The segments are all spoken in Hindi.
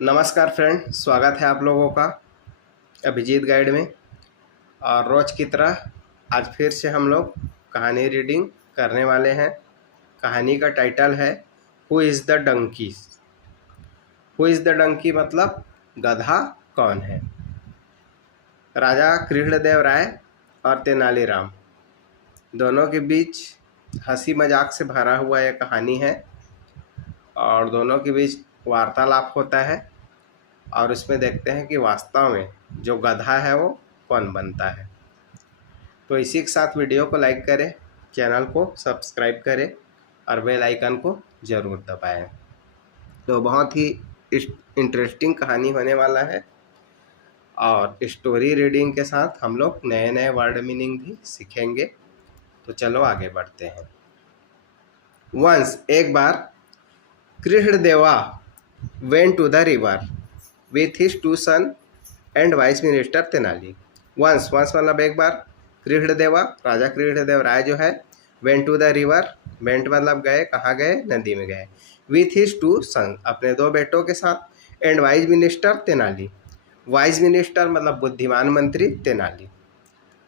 नमस्कार फ्रेंड, स्वागत है आप लोगों का अभिजीत गाइड में। और रोज़ की तरह आज फिर से हम लोग कहानी रीडिंग करने वाले हैं। कहानी का टाइटल है who is the donkey. Who is the donkey मतलब गधा कौन है। राजा कृष्णदेव राय और तेनालीराम दोनों के बीच हंसी मजाक से भरा हुआ यह कहानी है और दोनों के बीच वार्तालाप होता है और उसमें देखते हैं कि वास्तव में जो गधा है वो कौन बनता है। तो इसी के साथ वीडियो को लाइक करें, चैनल को सब्सक्राइब करें और बेल आइकन को ज़रूर दबाएं। तो बहुत ही इंटरेस्टिंग कहानी होने वाला है और स्टोरी रीडिंग के साथ हम लोग नए नए वर्ड मीनिंग भी सीखेंगे। तो चलो आगे बढ़ते हैं। वंस एक बार Krishnadeva went to the river with his two son and vice minister Tenali. Once मतलब एक बार, कृष्णदेवा राजा कृष्णदेव राय जो है went to the river, went मतलब गए, कहाँ गए, नदी में गए, विथ हिज टू सन अपने दो बेटों के साथ, and vice minister Tenali, vice minister मतलब बुद्धिमान मंत्री तेनाली।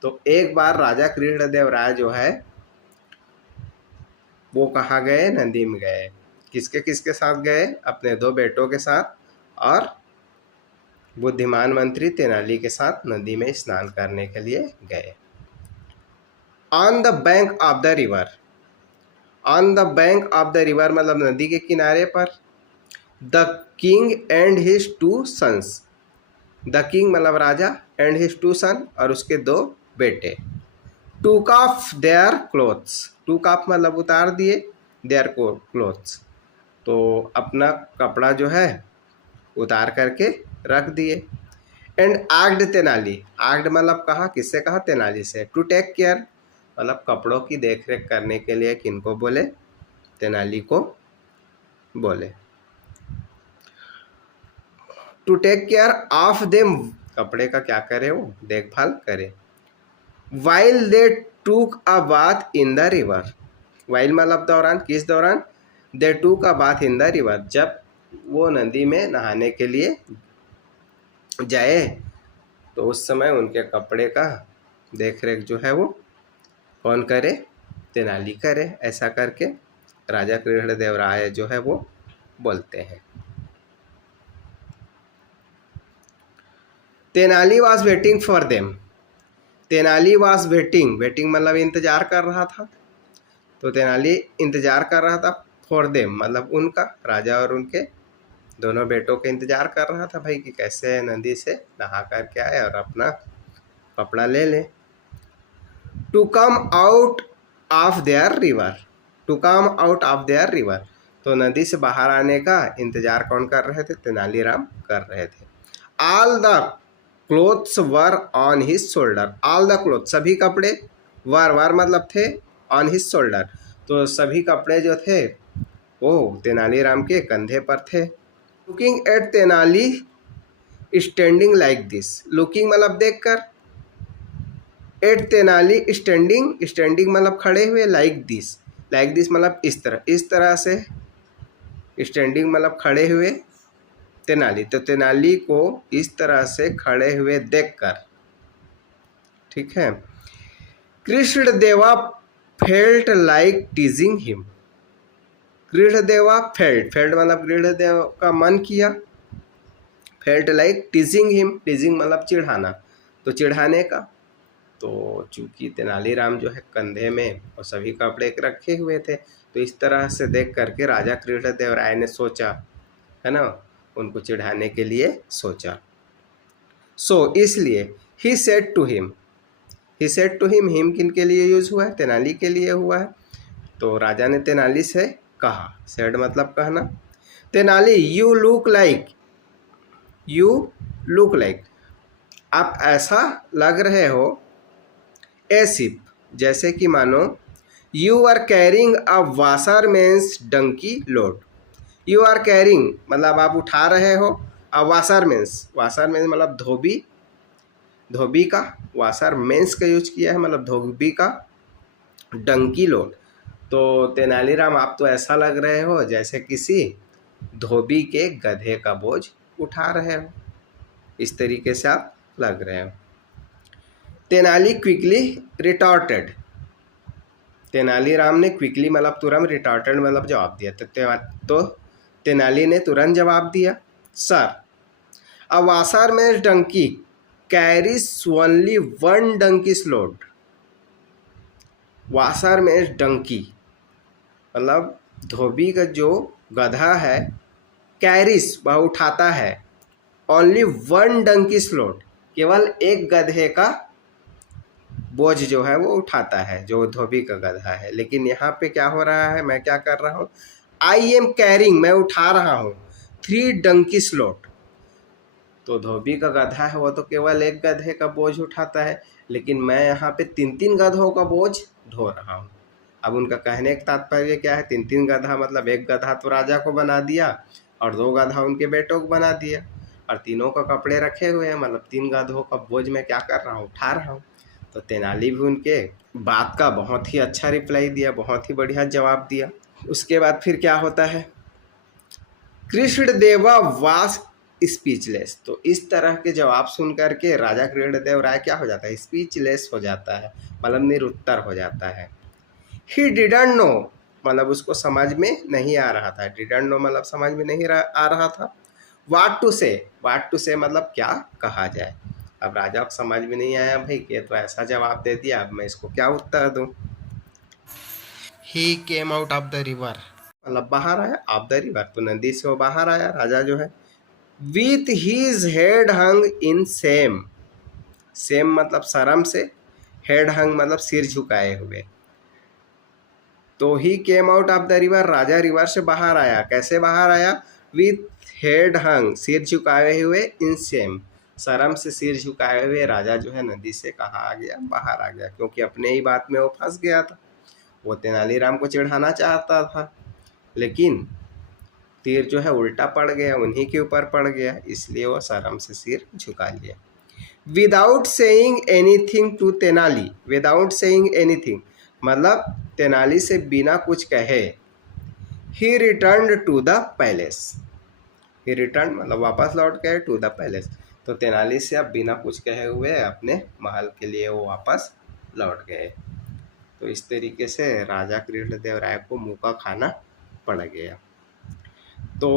तो एक बार राजा कृष्णदेव राय जो है वो कहाँ गए, नदी में गए। किसके किसके साथ गए, अपने दो बेटों के साथ और बुद्धिमान मंत्री तेनाली के साथ नदी में स्नान करने के लिए गए। On the bank of the river, on the bank of the river मतलब नदी के किनारे पर। The king and his two sons, the king मतलब राजा, एंड हिज टू सन और उसके दो बेटे। Took off their clothes, took off मतलब उतार दिए, देयर क्लोथ्स तो अपना कपड़ा जो है उतार करके रख दिए। एंड आग्ड तेनाली, आग्ड मतलब कहा, किससे कहा, तेनाली से। टू टेक केयर मतलब कपड़ों की देख रेख करने के लिए किनको बोले, तेनाली को बोले। To take care of them कपड़े का क्या करे, वो देखभाल करे। वाइल दे टूक a bath in the river, while मतलब दौरान, किस दौरान, दे टूक a bath in the river जब वो नदी में नहाने के लिए जाए तो उस समय उनके कपड़े का देख रेख जो है वो कौन करे, तेनाली करे। ऐसा करके राजा कृष्णदेव राय जो है वो बोलते हैं। Tenali was waiting for them, Tenali was waiting, waiting मतलब इंतजार कर रहा था, तो तेनाली इंतजार कर रहा था। फॉर देम मतलब उनका, राजा और उनके दोनों बेटों के इंतजार कर रहा था भाई कि कैसे नदी से नहा करके आए और अपना कपड़ा ले ले। To come out of their river, to come out of their river तो नदी से बाहर आने का इंतजार कौन कर रहे थे, तेनालीराम कर रहे थे। All the clothes were on his shoulder, all the cloth सभी कपड़े, वर मतलब थे, ऑन हिज शोल्डर तो सभी कपड़े जो थे वो तेनालीराम के कंधे पर थे। Looking at Tenali standing like this, looking मतलब देखकर, एट तेनाली स्टैंडिंग, स्टैंडिंग मतलब खड़े हुए, लाइक दिस, लाइक दिस मतलब इस तरह से, स्टैंडिंग मतलब खड़े हुए तेनाली, तो तेनाली को इस तरह से खड़े हुए देखकर, ठीक है। Krishnadeva felt like teasing him, Krishnadeva felt, felt मतलब कृष्णदेव का मन किया, felt like teasing him, teasing मतलब चिढ़ाना, तो चिढ़ाने का। तो चूंकि तेनालीराम जो है कंधे में और सभी कपड़े रखे हुए थे तो इस तरह से देख करके राजा कृष्णदेव राय ने सोचा, है ना, उनको चिढ़ाने के लिए सोचा। सो इसलिए he said to him, he said to him किन के लिए यूज हुआ है, तेनाली के लिए हुआ है। तो राजा ने तेनाली से कहा, सेड मतलब कहना, Tenali you look like, you look like आप ऐसा लग रहे हो, एसिप जैसे कि मानो, you are carrying a washerman's donkey load, you are carrying मतलब आप उठा रहे हो, अ वाशरमैन्स, वाशरमैन्स मतलब धोबी, धोबी का, वाशरमैन्स का यूज किया है मतलब धोबी का, डंकी लोड तो तेनालीराम आप तो ऐसा लग रहे हो जैसे किसी धोबी के गधे का बोझ उठा रहे हो, इस तरीके से आप लग रहे हो। तेनाली क्विकली रिटॉर्टेड, तेनालीराम ने क्विकली मतलब तुरंत, रिटॉर्टेड मतलब जवाब दिया। तो तेनाली ने तुरंत जवाब दिया, sir a washerman donkey carries only one donkey's load. Washerman donkey मतलब धोबी का जो गधा है, कैरीज वह उठाता है, ओनली वन डंकीज लोड केवल एक गधे का बोझ जो है वो उठाता है, जो धोबी का गधा है। लेकिन यहाँ पे क्या हो रहा है, मैं क्या कर रहा हूँ, आई एम कैरिंग, मैं उठा रहा हूँ 3 डंकी स्लोट। तो धोबी का गधा है वो तो केवल एक गधे का बोझ उठाता है, लेकिन मैं यहाँ पे 3 गधों का बोझ ढो रहा हूँ। अब उनका कहने का तात्पर्य क्या है, 3 गधा मतलब एक गधा तो राजा को बना दिया और 2 गधा उनके बेटों को बना दिया, और तीनों का कपड़े रखे हुए हैं, मतलब 3 गधों का बोझ मैं क्या कर रहा हूँ, उठा रहा हूँ। तो तेनाली भी उनके बात का बहुत ही अच्छा रिप्लाई दिया, बहुत ही बढ़िया जवाब दिया। उसके बाद फिर क्या होता है, कृष्णदेवा वास स्पीचलेस। तो इस तरह के जवाब सुन करके राजा कृष्णदेव राय क्या हो जाता है, स्पीचलेस हो जाता है, मतलब निरुत्तर हो जाता है। ही डिडंट नो मतलब उसको समझ में नहीं आ रहा था, डिडंट नो मतलब समझ में नहीं आ रहा था। वाट टू से मतलब क्या कहा जाए। अब राजा को समझ में नहीं आया भाई कि तो ऐसा जवाब दे दिया, अब मैं इसको क्या उत्तर दूं। He came out of the river मतलब बाहर आया, ऑफ द रिवर तो नदी से वो बाहर आया राजा जो है। With his head hung in shame, shame मतलब शर्म से, हेड हंग मतलब सिर झुकाए हुए। तो he came out of the river, राजा रिवर से बाहर आया। कैसे बाहर आया, विथ हेड हंग सिर झुकाए हुए, इन सेम शर्म से सिर झुकाए हुए राजा जो है नदी से कहाँ आ गया, बाहर आ गया, क्योंकि अपने ही बात में वो फंस गया था। वो तेनालीराम को चिढ़ाना चाहता था, लेकिन तीर जो है उल्टा पड़ गया, उन्हीं के ऊपर पड़ गया, इसलिए वो शर्म से सिर झुका लिया। Without saying anything to Tenali, without saying anything मतलब तेनाली से बिना कुछ कहे, he return to the palace, he return मतलब वापस लौट गए, टू द पैलेस तो तेनाली से अब बिना कुछ कहे हुए अपने महल के लिए वो वापस लौट गए। तो इस तरीके से राजा कृष्णदेव राय को मुँह का खाना पड़ गया। तो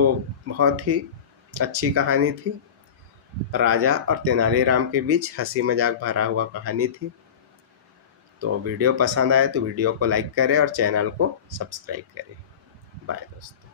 बहुत ही अच्छी कहानी थी, राजा और तेनालीराम के बीच हंसी मजाक भरा हुआ कहानी थी। तो वीडियो पसंद आए तो वीडियो को लाइक करें और चैनल को सब्सक्राइब करें। बाय दोस्तों।